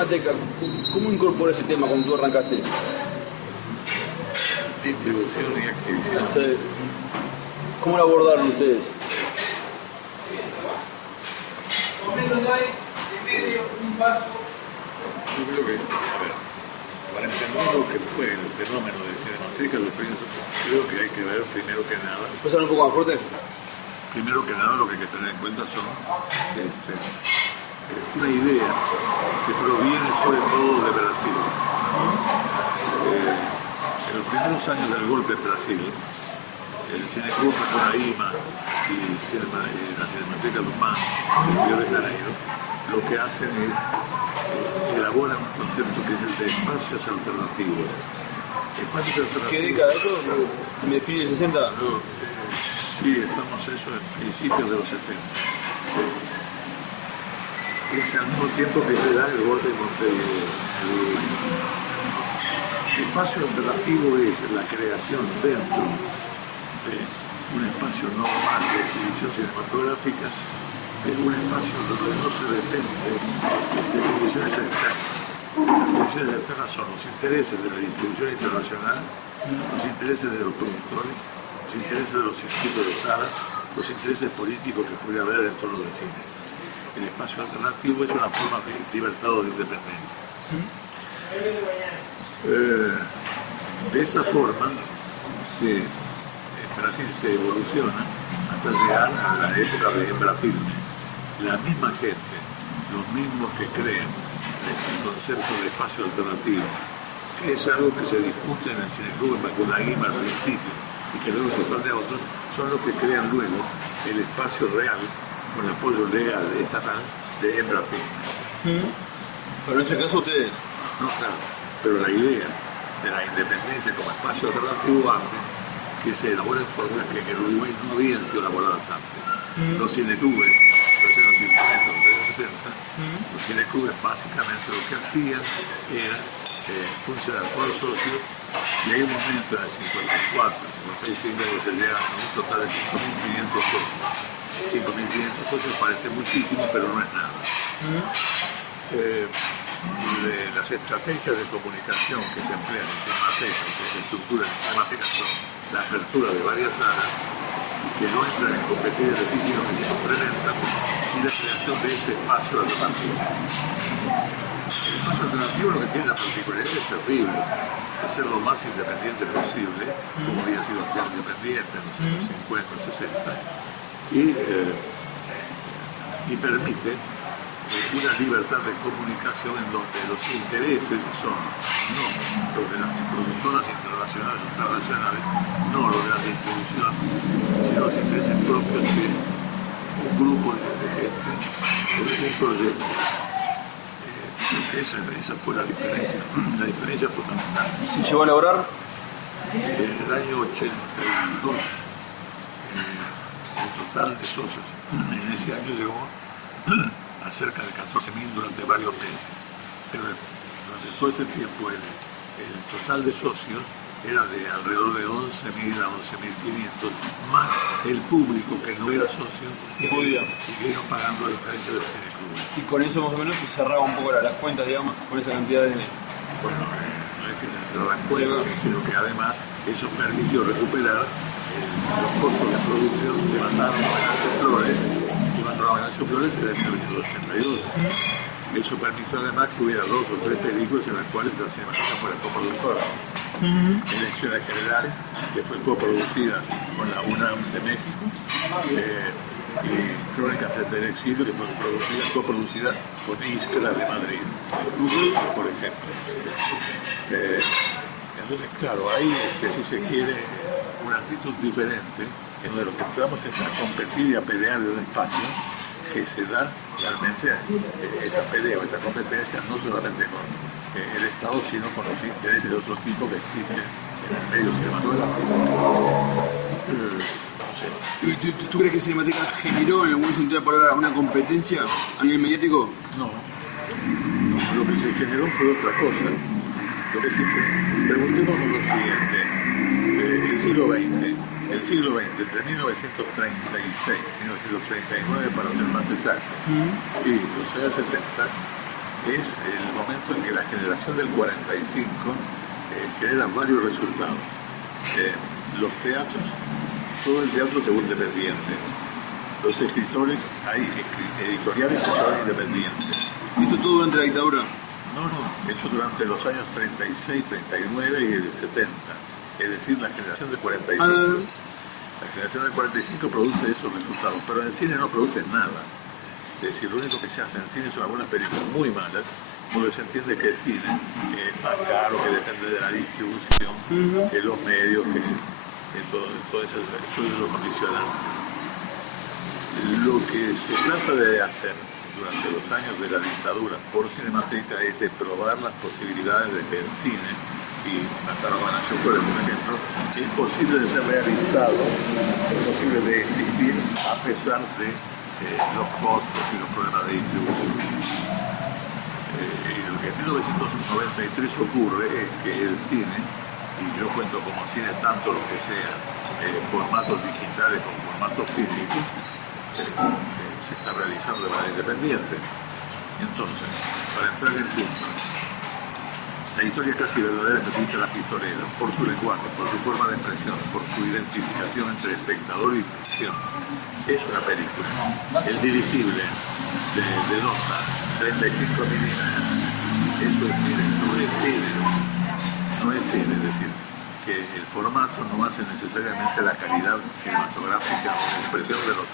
Cinemateca, ¿cómo incorporó ese tema cuando tú arrancaste? Distribución y exhibición. Sí. ¿Cómo lo abordaron ustedes? Yo creo que, a ver, para entender lo que fue el fenómeno de Cinemateca, creo que hay que ver primero que nada. ¿Puedes hablar un poco más fuerte? Primero que nada, lo que hay que tener en cuenta son una idea que proviene sobre todo de Brasil. En los primeros años del golpe en Brasil, el Cineclub Macunaíma y la Cinemateca Lumán en Río de Janeiro, lo que hacen es elaboran un concepto que es el de espacios alternativos. Espacios alternativos. ¿Qué década eso? ¿Me define el 60? No. Sí, estamos eso en principios de los 70. Es al mismo tiempo que se da el golpe contra el espacio alternativo es la creación dentro de un espacio normal de exhibición cinematográfica, es un espacio donde no se depende de condiciones externas. Las condiciones externas son los intereses de la distribución internacional, los intereses de los productores, los intereses de los circuitos de salas, los intereses políticos que puede haber en torno del cine. El espacio alternativo es una forma de libertad o de independencia. De esa forma, Brasil se evoluciona hasta llegar a la época de Hembra Filme. La misma gente, los mismos que creen el concepto de espacio alternativo, que es algo que se discute en el Cineclub en Macunaíma al principio y que luego se plantea a otros, son los que crean luego el espacio real con el apoyo legal estatal de Hembra Filme. Pero en ese caso ustedes... No, claro, pero la idea de la independencia como espacio alternativo hace que se elaboren fórmulas que en Uruguay no habían sido elaboradas antes. Los cineclubes, los años 50, los años 60, los cineclubes básicamente lo que hacían era funcionar por socios, y hay un momento en el 54, 55, donde se llega a un total de 5.500 socios. 5.500 socios parece muchísimo, pero no es nada. Las estrategias de comunicación que se emplean en Cinemateca, que se estructuran en Cinemateca, son la apertura de varias salas que no entran en competir de sitio que se complementan y la creación de ese espacio alternativo. El espacio alternativo lo que tiene la particularidad es terrible, de ser lo más independiente posible, como había sido el teatro independiente en los años 50 o 60, y permite una libertad de comunicación en donde los intereses son no los de las productoras internacionales o internacionales, no los de la distribución, sino los intereses propios de un grupo de gente, de un proyecto. Esa fue la diferencia fundamental. ¿Se llegó a lograr? En el año 82, el total de socios en ese año llegó a cerca de 14.000 durante varios meses, pero durante todo este tiempo el total de socios era de alrededor de 11.000 a 11.500, más el público que no era socio y siguieron pagando la diferencia del cineclub. Y con eso más o menos se cerraba un poco las cuentas, digamos, con esa cantidad de... Bueno, no es que se cerraran cuentas, sino que además eso permitió recuperar los costos de producción que mandaron a Venancio Flores, en 1982. Eso permitió además que hubiera 2 o 3 películas en las cuales la Cinemateca fuera coproductora. Elecciones Generales, que fue coproducida con la UNAM de México, y Crónicas del Exilio, que fue coproducida con Iskra de Madrid, por ejemplo. Entonces, claro, hay, si se quiere, una actitud diferente, en donde lo que estamos es a competir y a pelear en un espacio que se da realmente esa pelea, esa competencia, no solamente con el Estado, sino con los intereses de otro tipo que existen en el medio cinematográfico. ¿Tú crees que Cinemateca generó en algún sentido de palabra una competencia a nivel mediático? No, lo que se generó fue otra cosa. Preguntémonos lo siguiente, el siglo XX, entre 1936 y 1939 para ser más exacto, y los años 70, es el momento en que la generación del 45 genera varios resultados. Los teatros, todo el teatro se vuelve independiente. Los escritores, hay editoriales que son independientes. ¿Y esto todo durante la dictadura? No, eso durante los años 36, 39 y el 70. Es decir, la generación del 45. La generación del 45 produce esos resultados, pero en el cine no produce nada. Es decir, lo único que se hace en cine son algunas películas muy malas, porque se entiende que el cine es más caro, que depende de la distribución, de los medios, que todo eso condiciona. Lo que se trata de hacer durante los años de la dictadura por Cinemateca es de probar las posibilidades de que el cine, y Nataro Banachio fue un ejemplo, es posible de ser realizado, es posible de existir a pesar de los costos y los problemas de distribución. Y lo que en 1993 ocurre es que el cine, y yo cuento como cine tanto lo que sea formatos digitales como formatos físicos, se está realizando de manera independiente. Entonces, para entrar en punto, la historia casi verdadera que pinta la pistolera, por su lenguaje, por su forma de expresión, por su identificación entre espectador y ficción, es una película. El dirigible de nota 35 milímetros, eso es cine, no es cine. No es cine, es decir, que el formato no hace necesariamente la calidad cinematográfica o la expresión de los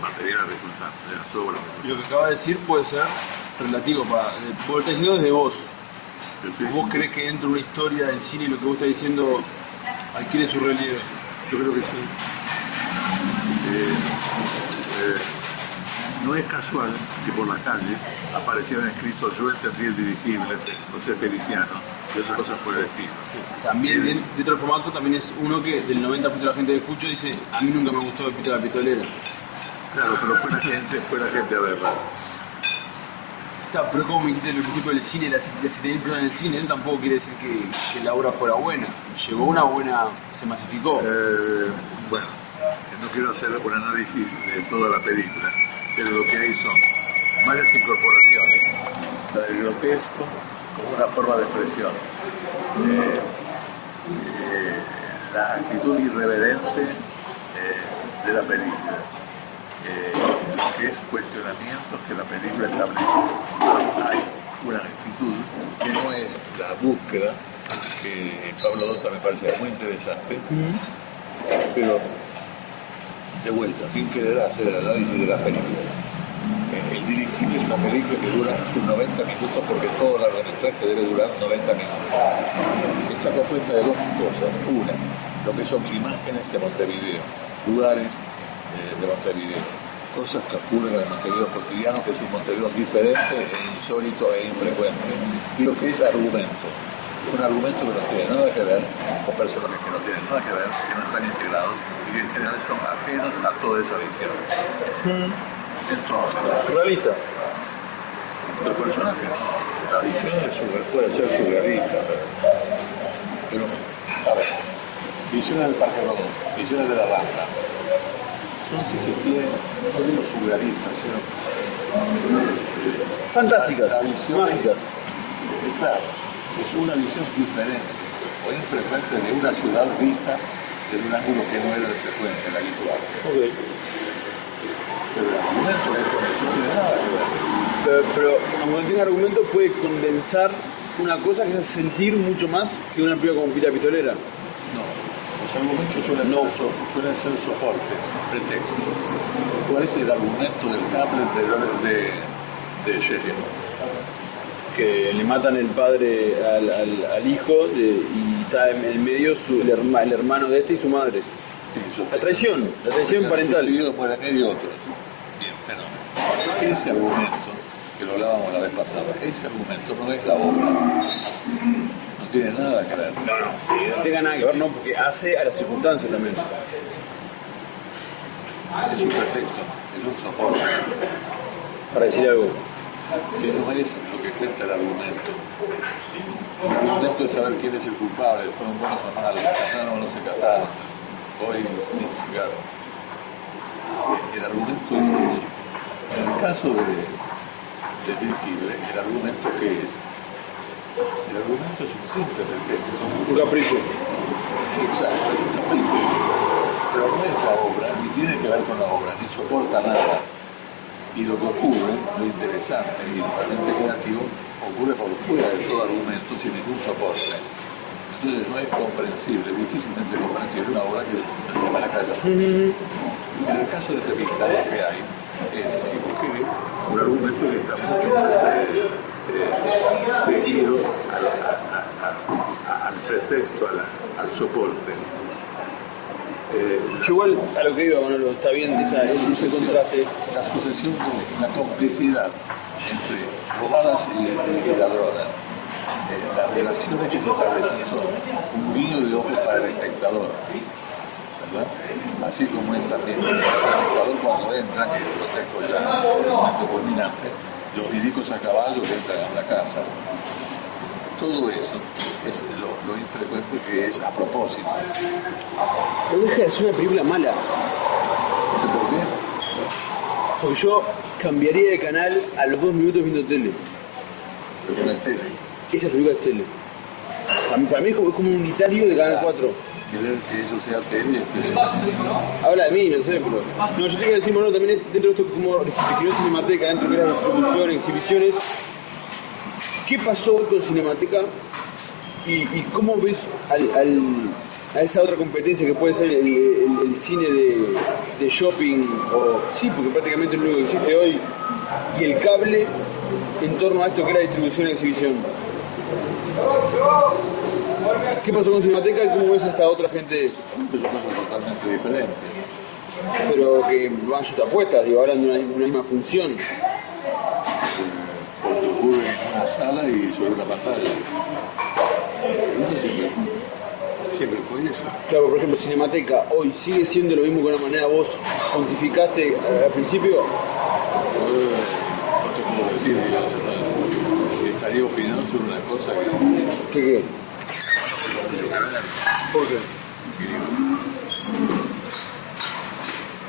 materiales resultantes, de las obras. Y lo que acaba de decir puede ser relativo, vos lo estás diciendo desde vos. ¿Vos crees que dentro de una historia del cine lo que vos estás diciendo adquiere su relieve? Yo creo que sí. No es casual que por la calle aparecieran escritos "yo entendí el dirigible", José Feliciano, y otras cosas por el estilo. Sí. También dentro del formato también es uno que del 90% de la gente que escucho dice a mí nunca me gustó el Pito de la Pistolera. Claro, pero fue la gente a verla. Está, pero como me dijiste al principio del cine, la cinematografía en el cine, eso tampoco quiere decir que la obra fuera buena. Llegó una buena, se masificó. Bueno, no quiero hacer un análisis de toda la película, pero lo que hay son varias incorporaciones. La del grotesco como una forma de expresión. La actitud irreverente de la película. Que es cuestionamientos que la película establece. Hay una actitud que no es la búsqueda, que Pablo Dota me parece muy interesante, pero de vuelta, sin querer hacer el análisis de la película. El dirigible es una película que dura sus 90 minutos porque todo el largometraje debe durar 90 minutos. Está compuesta de dos cosas. Una, lo que son imágenes de Montevideo, lugares de Montevideo, cosas que ocurren en el Montevideo cotidiano, que es un Montevideo diferente, insólito e infrecuente, y lo que es argumento. Un argumento que no tiene nada que ver con personajes que no tienen nada que ver, que no están integrados y que en general son ajenos a toda esa visión. Entonces, Surrealista. los personajes, la visión puede ser surrealista, pero a ver, visiones del Parque Rodó, visiones de la Rambla, son, si se quiere, no digo surrealistas, sino Fantásticas, la visión, mágicas. claro, es una visión diferente o infrecuente de una ciudad vista desde un ángulo que no era el frecuente, el habitual. Okay. Pero el argumento de esto no tiene nada que ver. Pero aunque no tenga argumento puede condensar una cosa que hace sentir mucho más que una película como Pita Pistolera. No, los argumentos suelen ser soporte, pretexto. ¿Cuál es el argumento del cable de Sheridan? Que le matan el padre al hijo y está en el medio el hermano de este y su madre. Sí, La traición parental. Mueren él y otros. Bien, fenómeno. Ese argumento, que lo hablábamos la vez pasada, ese argumento no es la obra. No tiene nada que ver. No tenga nada que ver, no, porque hace a las circunstancias también. Es un pretexto, es un soporte. Para decir algo. Que no es lo que cuenta el argumento. El argumento es saber quién es el culpable, fueron buenos o malos, se casaron o no se casaron, hoy ni cigarro. El argumento es ese. En el caso de entendible, el argumento que es. El argumento es un simple pretexto. Un capricho. Exacto, es un capricho. Pero no es la obra, ni tiene que ver con la obra, ni soporta nada. Y lo que ocurre, lo interesante y realmente creativo, ocurre por fuera de todo argumento, sin ningún soporte. Entonces no es comprensible, difícilmente comprensible una obra que se llama La Calle. En el caso de este Revista, lo que hay es, si vos querés, un argumento que está mucho más seguido al pretexto, al soporte. Yo igual a lo que iba, Manolo, está bien ese contraste. La sucesión de la complicidad entre robadas y ladronas. Las relaciones que se establecen son un guiño de ojos para el espectador, ¿verdad? Así como es también el espectador cuando entra, que lo tengo ya en el momento culminante, los milicos a caballo que entran a la casa. Todo eso es lo infrecuente que es a propósito. No deja de ser una película mala. ¿No sé por qué? Porque yo cambiaría de canal a los 2 minutos viendo tele. Pero no es tele. Esa película es tele. Para mí es como un unitario de Canal 4. Querer que eso sea tele, Habla de mí, no sé, pero... No, yo te quiero decir, Manolo, también es dentro de esto como se escribió Cinemateca, dentro de la distribución, exhibiciones. ¿Qué pasó hoy con Cinemateca? ¿Y cómo ves a esa otra competencia que puede ser el cine de shopping? Sí, porque prácticamente es lo único que existe hoy. Y el cable en torno a esto que era distribución y exhibición. ¿Qué pasó con Cinemateca y cómo ves a esta otra gente? es una cosa totalmente diferente. Pero que van sus apuestas, digo, ahora en una misma función. Porque ocurre en una sala y sobre una pantalla. Eso siempre fue eso. Claro, por ejemplo, Cinemateca hoy sigue siendo lo mismo que una manera vos pontificaste al principio. No te puedo decir, yo estaría opinando sobre una cosa que ¿Qué? mucho que ver. ¿Por qué?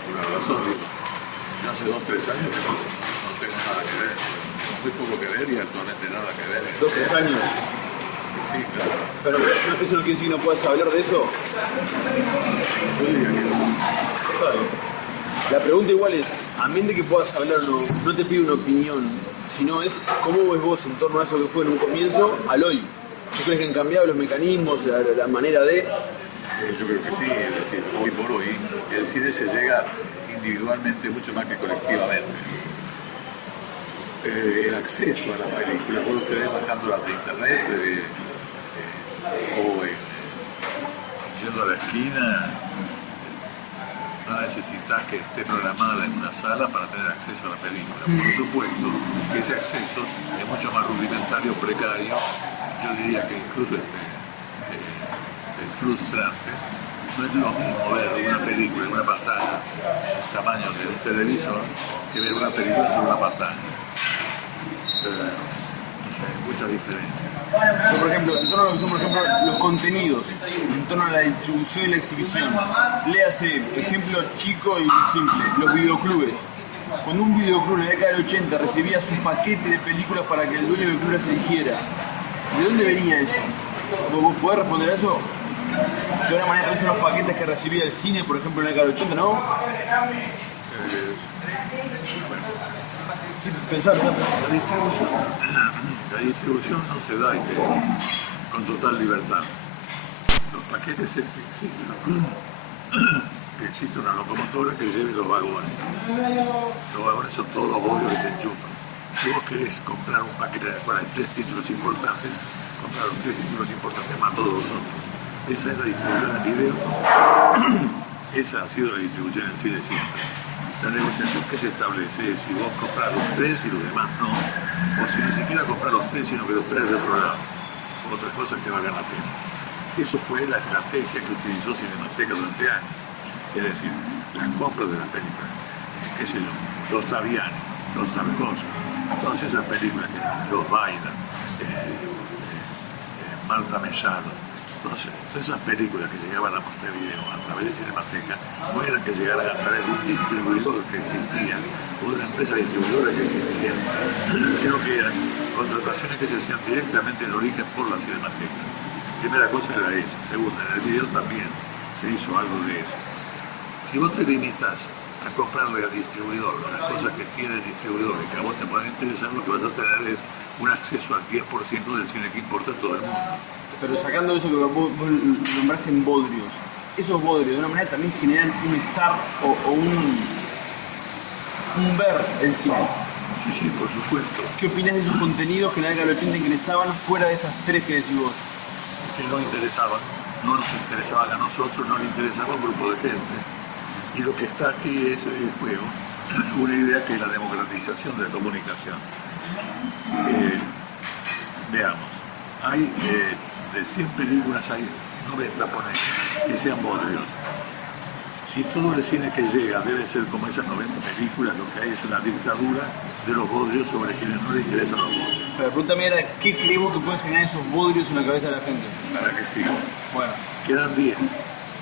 Por una razón, digo. Yo hace 2 o 3 años que no tengo nada que ver. Muy poco que ver y actualmente nada que ver. 2 o 3 años. Sí, claro. Pero eso no quiere decir que no puedas hablar de eso. Yo diría que no. La pregunta igual es, a menos de que puedas hablar, no te pido una opinión, sino es cómo ves vos en torno a eso que fue en un comienzo al hoy. ¿Tú crees que han cambiado los mecanismos, la manera de...? Yo creo que sí, es decir, hoy por hoy el cine se llega individualmente mucho más que colectivamente. El acceso a la película, vos lo tenés bajándola de internet o yendo a la esquina, no necesitas que esté programada en una sala para tener acceso a la película. Por supuesto que ese acceso es mucho más rudimentario, precario, yo diría que incluso frustrante. No es lo mismo ver una película en una pantalla del tamaño de un televisor que ver una película sobre una pantalla. No sé, hay muchas diferencias. Por ejemplo, en torno a lo que son, por ejemplo, los contenidos, en torno a la distribución y la exhibición. Léase, ejemplo chico y simple, los videoclubes. Cuando un videoclub en la década del 80 recibía su paquete de películas para que el dueño del club las eligiera, ¿de dónde venía eso? ¿Vos podés responder a eso? De una manera también son los paquetes que recibía el cine, por ejemplo, en la década del 80, ¿no? Pensar, La distribución no se da con total libertad. Los paquetes es que existe una locomotora que lleve los vagones. Los vagones son todos los bolios que te enchufan. Si vos querés comprar un paquete en el cual hay 3 títulos importantes, comprar los 3 títulos importantes más todos los otros. Esa es la distribución en video. Esa ha sido la distribución en cine siempre. La negociación que se establece es si vos comprás los 3 y los demás no, o si ni siquiera comprás los 3 sino que los 3 de otro lado, otra cosa que valga la pena. Eso fue la estrategia que utilizó Cinemateca durante años, es decir, las compras de las películas, qué sé yo, los Taviani, los Tarkovsky, todas esas películas, los Baidan, Marta Mellado, todas esas películas que llegaban a Montevideo a través de Cinemateca no era que llegaran a través de un distribuidor que existía o de una empresa distribuidora que existía, sino que eran contrataciones que se hacían directamente en origen por la Cinemateca. Primera cosa era esa. Segunda, en el video también se hizo algo de eso. Si vos te limitas a comprarle al distribuidor las cosas que quiere el distribuidor y que a vos te pueden interesar, lo que vas a tener es un acceso al 10% del cine que importa a todo el mundo. Pero sacando eso que vos nombraste en bodrios, esos bodrios de una manera también generan un estar o un ver el cine. Sí, sí, por supuesto. ¿Qué opinás de esos contenidos que en la década del 80 ingresaban fuera de esas tres que decís vos? Que no interesaban, no nos interesaban a nosotros, no le interesaba a un grupo de gente. Y lo que está aquí es el juego, una idea que es la democratización de la comunicación. Veamos, hay de 100 películas hay 90 ponemos, que sean bodrios. Si todo el cine que llega debe ser como esas 90 películas, lo que hay es una dictadura de los bodrios sobre quienes no les interesan los bodrios. Pero la pregunta mía era, ¿qué creemos que pueden generar esos bodrios en la cabeza de la gente? Para que sigan. Bueno. Quedan 10.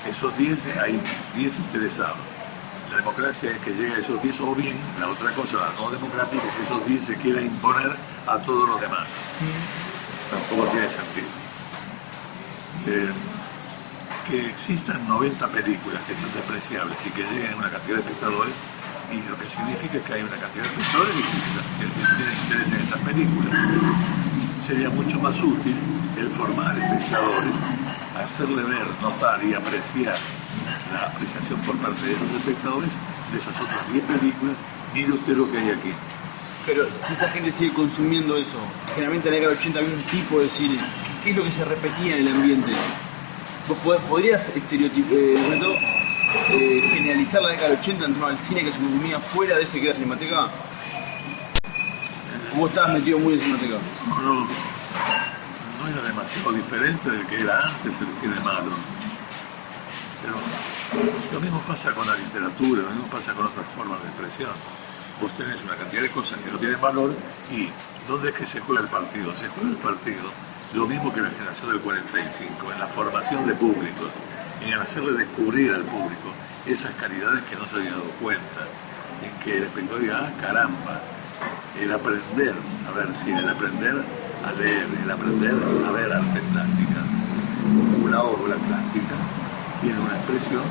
Esos 10, hay 10 interesados. La democracia es que llegue a esos 10, o bien, la otra cosa, la no democrática, es que esos 10 se quiera imponer a todos los demás. Tampoco tiene sentido. Que existan 90 películas que son despreciables y que lleguen a una cantidad de espectadores, y lo que significa que hay una cantidad de espectadores que tienen interés en esas películas. Sería mucho más útil el formar espectadores, hacerle ver, notar y apreciar la apreciación por parte de esos espectadores de esas otras 10 películas. Mire usted lo que hay aquí. Pero si esa gente sigue consumiendo eso, generalmente en la década del 80 había un tipo de cine, ¿qué es lo que se repetía en el ambiente? ¿Vos podrías generalizar la década del 80 en torno al cine que se consumía fuera de ese que era Cinemateca? ¿O vos estabas metido muy en Cinemateca? No era demasiado diferente del que era antes el cine malo. Pero lo mismo pasa con la literatura, lo mismo pasa con otras formas de expresión. Vos tenés una cantidad de cosas que no tienen valor, y ¿dónde es que se juega el partido? Se juega el partido lo mismo que la generación del 45, en la formación de públicos, en hacerle descubrir al público esas calidades que no se habían dado cuenta, en que el espectador diga, ah, caramba, el aprender a ver cine, el aprender a leer, el aprender a ver arte plástica. Una obra plástica tiene una expresión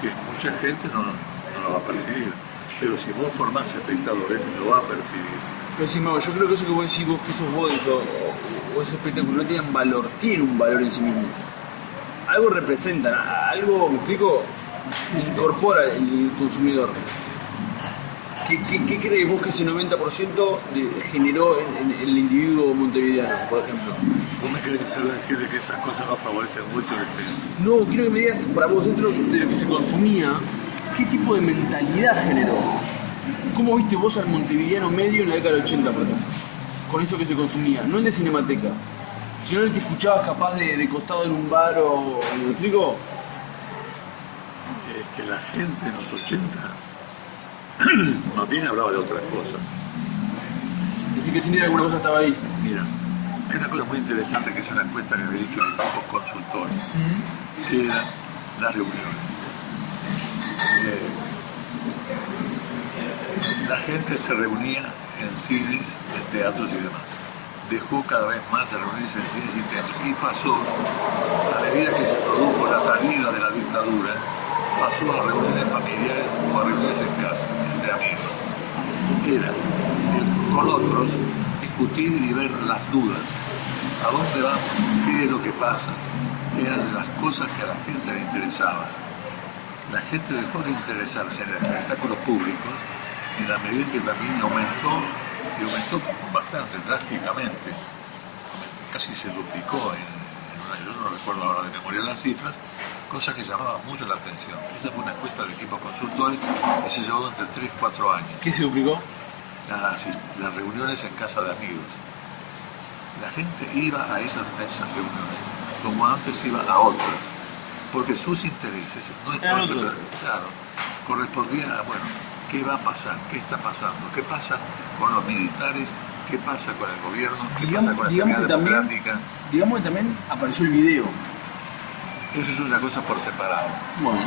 que mucha gente no lo va a percibir, pero si vos formás espectadores, lo va a percibir. Pero sí, Mago, yo creo que eso que vos decís, vos, que esos bodrios o esos espectáculos no tienen valor, tienen un valor en sí mismo. Algo representan, algo, me explico, incorpora el consumidor. ¿Qué crees vos que ese 90% generó en el individuo montevideano, por ejemplo? ¿Vos me querés decir de que esas cosas no favorecen mucho el espectáculo? No, quiero que me digas, para vos, dentro de lo que se consumía, ¿qué tipo de mentalidad generó? ¿Cómo viste vos al montevideano medio en la década del 80, por ejemplo? Con eso que se consumía, no el de Cinemateca, sino el que escuchabas capaz de costado en un bar o... ¿Me explico? Es que la gente en los 80 más bien hablaba de otras cosas. Decir que sin ir alguna cosa estaba ahí. Mira, hay una cosa muy interesante que es una encuesta que había dicho en grupos consultores, que eran las reuniones. La gente se reunía en cines, en teatros y demás. Dejó cada vez más de reunirse en cines y teatros. Y pasó, a medida que se produjo la salida de la dictadura, pasó a reuniones familiares o a reuniones en casa, entre amigos. Era con otros discutir y ver las dudas. ¿A dónde vamos? ¿Qué es lo que pasa? Eran las cosas que a la gente le interesaban. La gente dejó de interesarse en espectáculos públicos en la medida que también aumentó bastante, drásticamente. Casi se duplicó yo no recuerdo ahora de memoria las cifras, cosa que llamaba mucho la atención. Esta fue una encuesta de equipos consultores que se llevó entre 3 y 4 años. ¿Qué se duplicó? Las reuniones en casa de amigos. La gente iba a esas reuniones como antes iba a otras, porque sus intereses no estaban claro, correspondían a, bueno, ¿qué va a pasar? ¿Qué está pasando? ¿Qué pasa con los militares? ¿Qué pasa con el gobierno? ¿Qué pasa con la sociedad democrática? Digamos que también apareció el video. Eso es una cosa por separado. Bueno.